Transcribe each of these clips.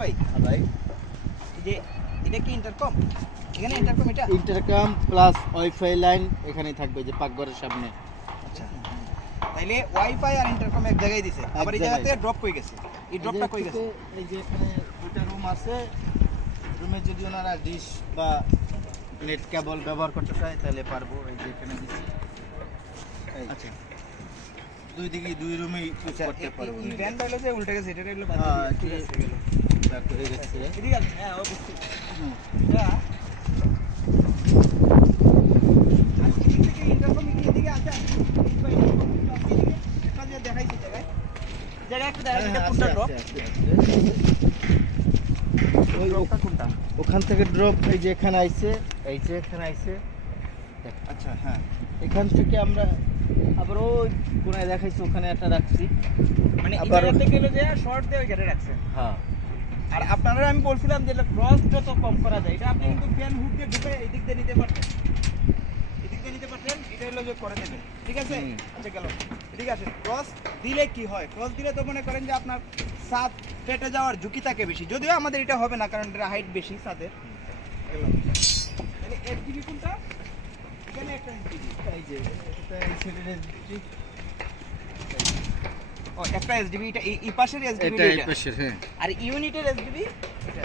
ভাই ভাই এই যে এটা কি ইন্টারকম? এখানে ইন্টারকম এটা? ইন্টারকম প্লাস ওয়াইফাই লাইন এখানেই থাকবে যে পাকঘরের সামনে। আচ্ছা, তাইলে ওয়াইফাই আর ইন্টারকম এক জায়গায় দিছে, আবার এই জায়গাতে ড্রপ হয়ে গেছে। এই ড্রপটা কই গেছে? এই যে এখানে দুটো রুম আছে, রুমে যদি ওনারা ডিশ বা নেট কেবল ব্যবহার করতে চায় তাহলে পারবো। এই যে এখানে দিচ্ছি। আচ্ছা, দুই দিকে দুই রুমেই ইউজ করতে পারবো। এই ব্যান্ডটা হলো যে উল্টে গেছে, এটা হলো বাদ হ্যাঁ, দিয়ে ঠিক আছে গেল। ব্যাক হয়ে গেছে। এদিকে আছে, হ্যাঁ অবশ্যই। হুম। এটা আর এদিক থেকে ইন্টারকম কি এদিকে আছে? এই ভাই এদিকে একটা যে দেখাইছে জায়গায় একটু দেখাইছে এটা কোনটা ড্রপ? ওই ড্রপটা কোনটা? ওখান থেকে ড্রপ এই যে এখানে আইছে, এই যে এখানে আইছে। আচ্ছা, হ্যাঁ, এখান থেকে আমরা আবার ওই কোনায় দেখাইছি ওখানে একটা রাখছি। মানে এই আবার জায়গা থেকে হলো যে শর্ট দিয়ে ঘেরে রাখছেন। হ্যাঁ, আর আপনারা আমি বলছিলাম যে ক্রস যত কম করা যায়, এটা আপনি কিন্তু ফ্যান হুক দিয়ে ঢুকে এদিক দিয়ে নিতে পারতেন, এদিক দিয়ে নিতে পারতেন, এটা হলো যে করে দেবেন, ঠিক আছে? হুম। আচ্ছা গেল, ঠিক আছে। ক্রস দিলে কি হয়? ক্রস দিলে তো মনে করেন যে আপনার ছাদ ফেটে যাওয়ার ঝুঁকি থাকে বেশি, যদিও আমাদের এটা হবে না কারণ এটা হাইট বেশি ছাদের। গেল, তাহলে এসডিবি কোনটা? এখানে একটা এসডিবি, এই যে এটা এই সাইডের এসডি, ও একটা এসডিবি, এটা এই পাশের এসডিবি, এটা এই পাশের, হ্যাঁ আর ইউনিটের এসডিবি এটা,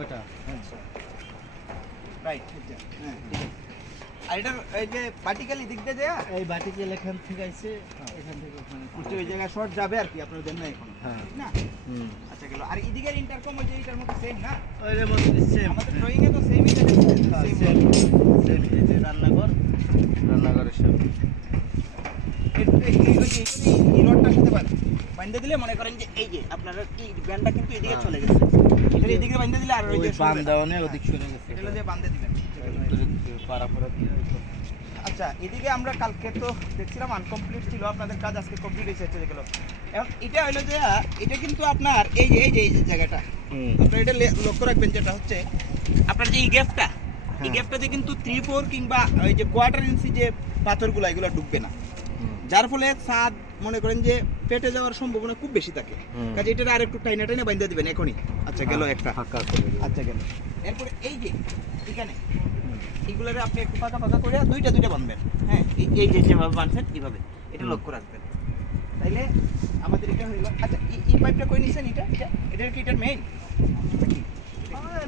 ওটা। হ্যাঁ, রাইট, হ্যাঁ, ঠিক আছে। আর এটার এই যে পার্টিকেল দিক দিয়ে যায়, এই বাটিকে এখান থেকে আইছে, এখান থেকে ওখানে উঠে ওই জায়গায় শর্ট যাবে আর কি, আপনার দেন না এখন, হ্যাঁ। ঠিক না? হুম, আচ্ছা গেল। আর এদিকের ইন্টারকম ওই যে এটার মধ্যে সেম না? ওই রে মত সেম, আমাদের ড্রয়িং এ তো সেমই সেম সেম। সেম। এই যে রান্নাঘর, রান্নাঘরের সামনে এই রডটার সাথে বাইন্ধে দিলে মনে করেন যে এই যে আপনার কি ব্যান্ডটা কিন্তু এদিকে চলে গেছে, এটা এদিকে বাইন্ধে দিলে আর ওই ওই যে বান দেওয়ানে ওদিক সরে গেছে। এটা হলো যে বান্ধে দিবেন। পাড়া পাড়া দিয়ে আচ্ছা, এদিকে আমরা কালকে তো দেখছিলাম আনকমপ্লিট ছিল, আপনাদের কাজ আজকে কমপ্লিট হয়েছে দেখলো। এখন এটা হলো যে এটা কিন্তু আপনার এই যে জায়গাটা, আপনারা এটা লক্ষ্য রাখবেন, যেটা হচ্ছে আপনার যে এই গ্যাপটা, এই গ্যাপটাতে কিন্তু 3-4 কিংবা ওই যে কোয়ার্টার ইঞ্চি যে পাথরগুলো এগুলো ঢুকবে না, যার ফলে ছাদ মনে করেন যে পেটে যাওয়ার সম্ভাবনা খুব বেশি থাকে। কাজে এটা আর একটু টাইনা টাইনা বাইন্ধে দিবেন এখনই। আচ্ছা গেল একটা, ফাঁকা করে দেব। আচ্ছা গেল। এরপরে এই যে এখানে এইগুলোরে আপনি একটু ফাঁকা ফাঁকা করে দুইটা বাঁধবেন, হ্যাঁ, এই যে যেভাবে বাঁধছেন এইভাবে, এটা লক্ষ্য রাখবেন। তাইলে আমাদের এটা হইল। আচ্ছা, এই পাইপটা কই নিছেন? এটা কি এটার মেইন?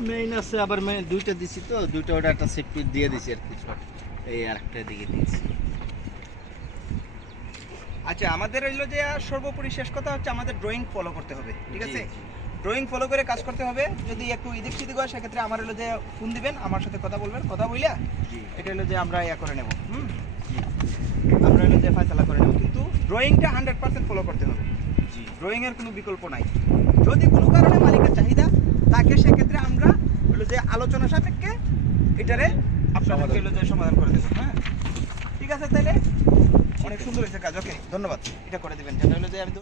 মেইন আছে, আবার মেইন দুইটা দিছি তো, দুইটা ওটা একটা সেফটি দিয়ে দিছি আর কিছু, এই আরেকটা দিকে দিয়েছি। আচ্ছা, আমাদের হইলো যে সর্বোপরি শেষ কথা হচ্ছে আমাদের ড্রয়িং ফলো করতে হবে, ঠিক আছে? জি, জি। ড্রয়িং ফলো করে কাজ করতে হবে। যদি একটু এদিক সেদিক হয় সেক্ষেত্রে আমার হলো যে ফোন দিবেন, আমার সাথে কথা বলবেন, কথা বইলা এটা হলো যে আমরা করে নেব, আমরা হলো যে ফয়সালা করে নেব। কিন্তু ড্রয়িংটা 100% ফলো করতে হবে, ড্রয়িংয়ের কোনো বিকল্প নাই। যদি কোনো কারণে মালিকের চাহিদা থাকে সেক্ষেত্রে আমরা হলো যে আলোচনা সাপেক্ষে এটারে আপনাদেরকে হলো যে সমাধান করে দেবো, হ্যাঁ, ঠিক আছে? তাইলে অনেক সুন্দর হয়েছে কাজ, ওকে, ধন্যবাদ। এটা করে দেবেন, যেটা হলো যে আমি